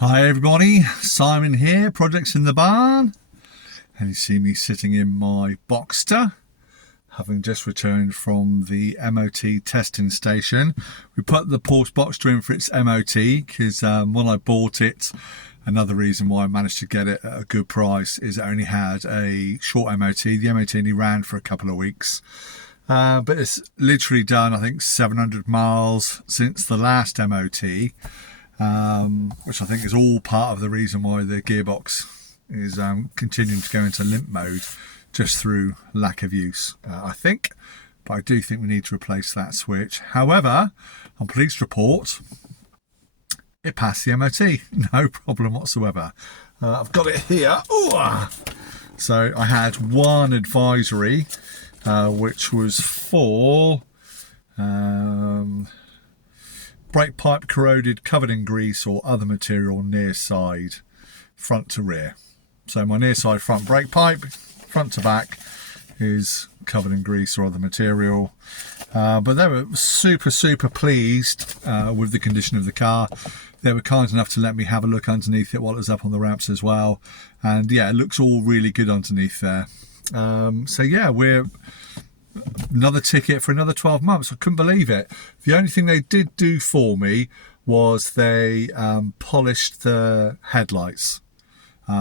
Hi everybody, Simon here, Projects in the Barn, and you see me sitting in my Boxster, having just returned from the MOT testing station. We put the Porsche Boxster in for its MOT because when I bought it, another reason why I managed to get it at a good price is it only had a short MOT. The MOT only ran for a couple of weeks. But it's literally done, I think, 700 miles since the last MOT. Which I think is all part of the reason why the gearbox is continuing to go into limp mode, just through lack of use, I think. But I do think we need to replace that switch. However, I'm pleased to report it passed the MOT, no problem whatsoever. I've got it here. Ooh! So I had one advisory, which was for brake pipe corroded, covered in grease or other material near side, front to rear. So my near side front brake pipe, front to back, is covered in grease or other material. But they were super pleased with the condition of the car. They were kind enough to let me have a look underneath it while it was up on the ramps as well. And yeah, it looks all really good underneath there. So yeah, we're another ticket for another 12 months. I couldn't believe it. The only thing they did do for me was they polished the headlights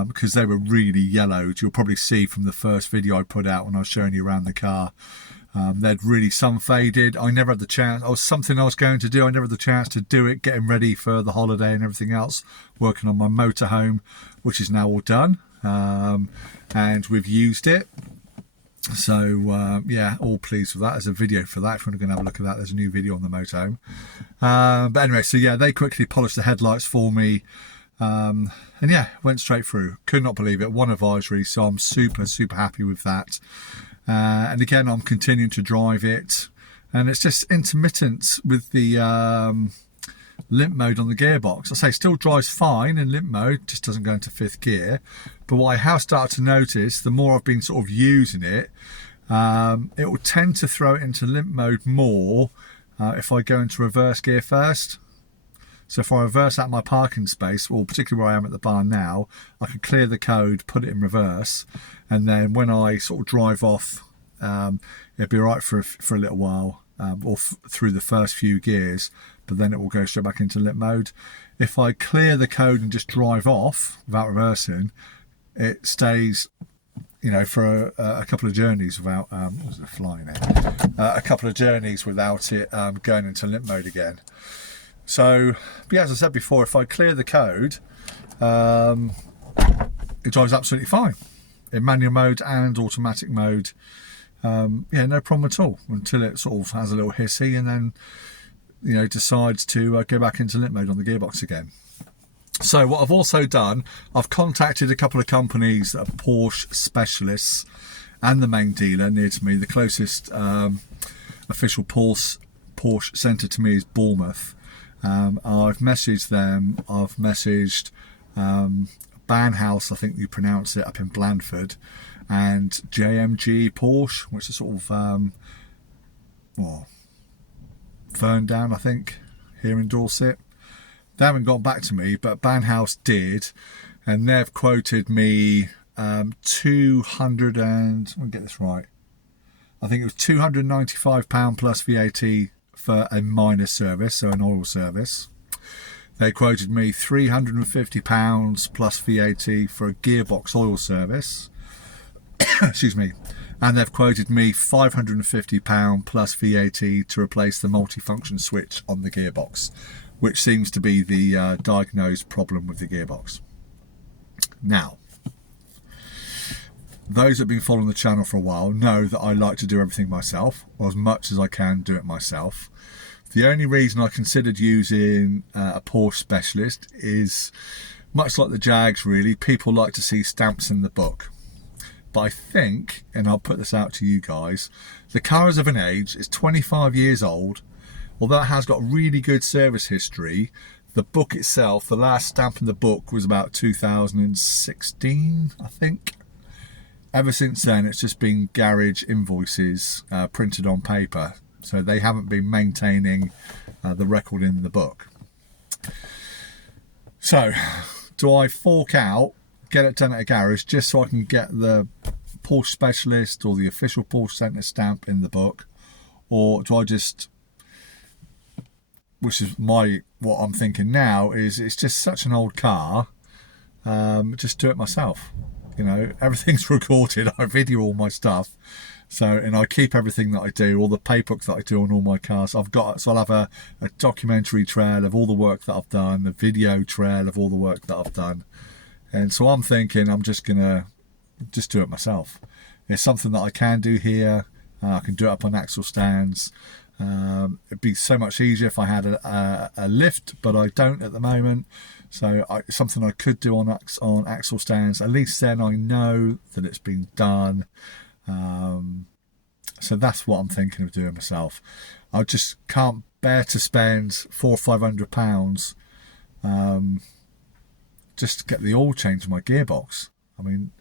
because they were really yellowed. You'll probably see from the first video I put out when I was showing you around the car. They'd really sun faded. I never had the chance. It was something I was going to do. I never had the chance to do it, getting ready for the holiday and everything else, working on my motorhome, which is now all done. And we've used it. So yeah, all pleased with that. There's a video for that if you want to go and have a look at that. There's a new video on the motorhome. But anyway, so yeah, they quickly polished the headlights for me, and yeah, went straight through. Could not believe it. One advisory, so I'm super happy with that. And again, I'm continuing to drive it, and it's just intermittent with the limp mode on the gearbox. I say still drives fine in limp mode, just doesn't go into fifth gear. But what I have started to notice, the more I've been sort of using it, it will tend to throw it into limp mode more if I go into reverse gear first. So if I reverse out my parking space, or particularly where I am at the barn now, I can clear the code, put it in reverse, and then when I sort of drive off, it'll be all right for a little while, or through the first few gears, but then it will go straight back into limp mode. If I clear the code and just drive off without reversing, it stays, you know, for a couple of journeys without what was it flying in? A couple of journeys without it going into limp mode again. So, yeah, as I said before, if I clear the code, it drives absolutely fine in manual mode and automatic mode. Yeah, no problem at all until it sort of has a little hissy and then, you know, decides to go back into limp mode on the gearbox again. So what I've also done, I've contacted a couple of companies that are Porsche specialists and the main dealer near to me. The closest official Porsche centre to me is Bournemouth. I've messaged them. I've messaged Banhouse, I think you pronounce it, up in Blandford, and JMG Porsche, which is sort of Ferndown, I think, here in Dorset. They haven't got back to me, but Banhouse did, and they've quoted me 200 and, let me get this right, I think it was £295 plus VAT for a minor service, so an oil service. They quoted me £350 plus VAT for a gearbox oil service. Excuse me. And they've quoted me £550 plus VAT to replace the multifunction switch on the gearbox, which seems to be the diagnosed problem with the gearbox. Now, those that have been following the channel for a while know that I like to do everything myself, or as much as I can do it myself. The only reason I considered using a Porsche specialist is, much like the Jags really, people like to see stamps in the book. But I think, and I'll put this out to you guys, the car is of an age, it's 25 years old, although it has got really good service history. The book itself, the last stamp in the book was about 2016, I think. Ever since then, it's just been garage invoices printed on paper. So they haven't been maintaining the record in the book. So, do I fork out, get it done at a garage just so I can get the Porsche specialist or the official Porsche Centre stamp in the book, or do I just, which is what I'm thinking now, is it's just such an old car, just do it myself. You know, everything's recorded. I video all my stuff, and I keep everything that I do, all the paperwork that I do on all my cars. So I'll have a documentary trail of all the work that I've done, a video trail of all the work that I've done. And so I'm thinking I'm just gonna do it myself. It's something that I can do here. I can do it up on axle stands. It'd be so much easier if I had a lift, but I don't at the moment. So it's something I could do on axle stands. At least then I know that it's been done. So that's what I'm thinking of doing myself. I just can't bear to spend £400 or £500 just to get the oil change in my gearbox. I mean,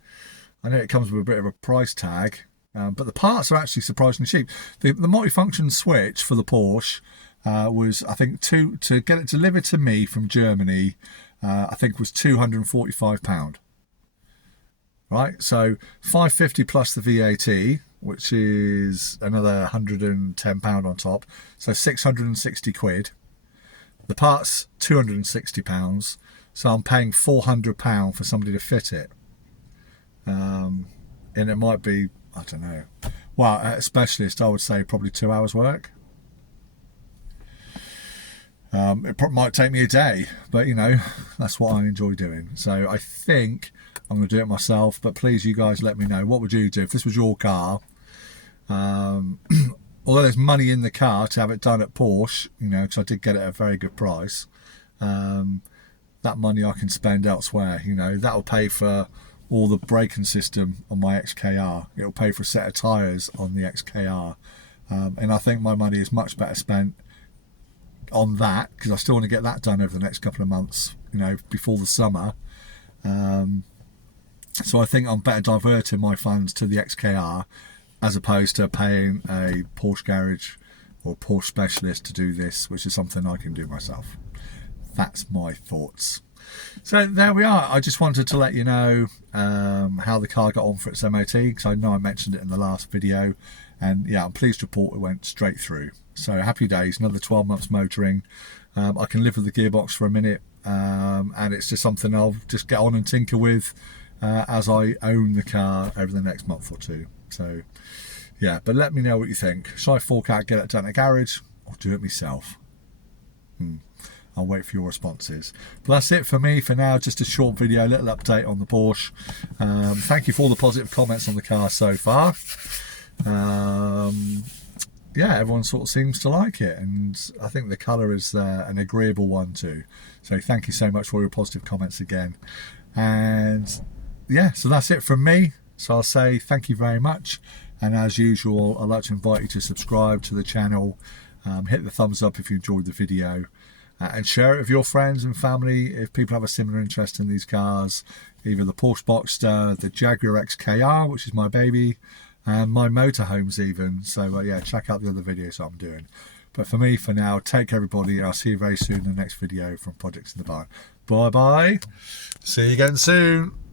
I know it comes with a bit of a price tag, but the parts are actually surprisingly cheap. The multifunction switch for the Porsche was, I think, to get it delivered to me from Germany, I think was £245. Right, so £550 plus the VAT, which is another £110 on top, so 660 quid. The parts £260, so I'm paying £400 for somebody to fit it. And it might be, I don't know. Well, at a specialist, I would say probably 2 hours work. It might take me a day, but you know, that's what I enjoy doing. So I think I'm going to do it myself, but please, you guys, let me know. What would you do if this was your car? Although there's money in the car to have it done at Porsche, you know, because I did get it at a very good price. That money I can spend elsewhere. You know, that'll pay for all the braking system on my XKR. It'll pay for a set of tyres on the XKR. And I think my money is much better spent on that, because I still want to get that done over the next couple of months, you know, before the summer. So I think I'm better diverting my funds to the XKR as opposed to paying a Porsche garage or Porsche specialist to do this, which is something I can do myself. That's my thoughts. So there we are. I just wanted to let you know how the car got on for its MOT, because I know I mentioned it in the last video, and yeah, I'm pleased to report it went straight through. So happy days, another 12 months motoring. I can live with the gearbox for a minute, and it's just something I'll just get on and tinker with as I own the car over the next month or two. So yeah, but let me know what you think. Shall I fork out, get it done at a garage, or do it myself? I'll wait for your responses. But that's it for me for now. Just a short video, a little update on the Porsche. Thank you for all the positive comments on the car so far. Yeah, everyone sort of seems to like it, and I think the colour is an agreeable one too. So thank you so much for your positive comments again. And yeah, so that's it from me. So I'll say thank you very much. And as usual, I'd like to invite you to subscribe to the channel. Hit the thumbs up if you enjoyed the video. And share it with your friends and family if people have a similar interest in these cars, either the Porsche Boxster, the Jaguar XKR, which is my baby, and my motorhomes even. So yeah, check out the other videos that I'm doing. But for me, for now, take care everybody, and I'll see you very soon in the next video from Projects in the Barn. Bye bye. See you again soon.